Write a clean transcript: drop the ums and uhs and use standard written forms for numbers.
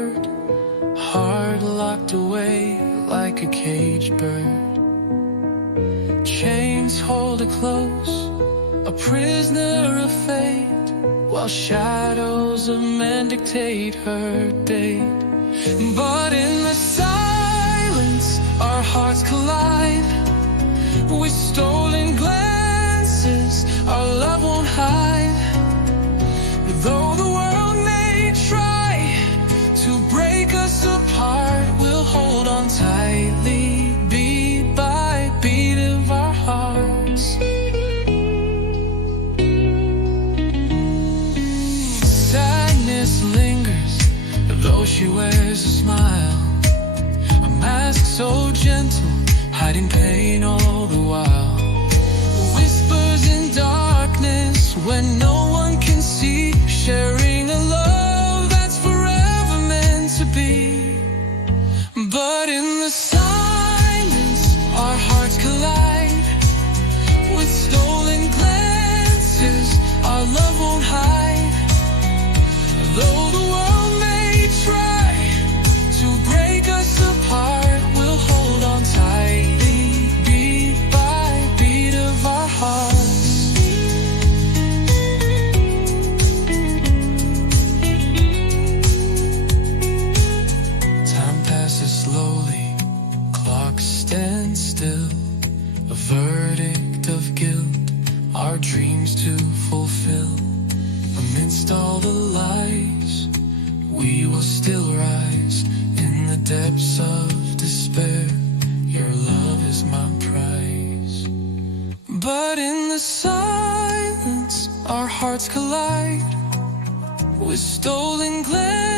word, heart locked away like a caged bird. Chains hold her close, a prisoner of fate, while shadows of men dictate her date. But in the silence, our hearts collide. With stolen glances, our love won't hide. Though the world may try to break us apart, we'll hold on tightly, beat by beat of our hearts. Sadness lingers, though she wears a smile, a mask so gentle, hiding pain all the while. Whispers in darkness when no one can see, sharing a love that's forever meant to be. But in the silence, our hearts collide. With stolen glances, our love won't hide. Though the world may try to break us apart, we'll hold on tightly, beat by beat of our hearts. Time passes slowly, clocks stand still, a verdict of guilt, our dreams to fulfill. Amidst all the lies, we will still rise. In the depths of despair, your love is my prize. But in the silence, our hearts collide. With stolen glances,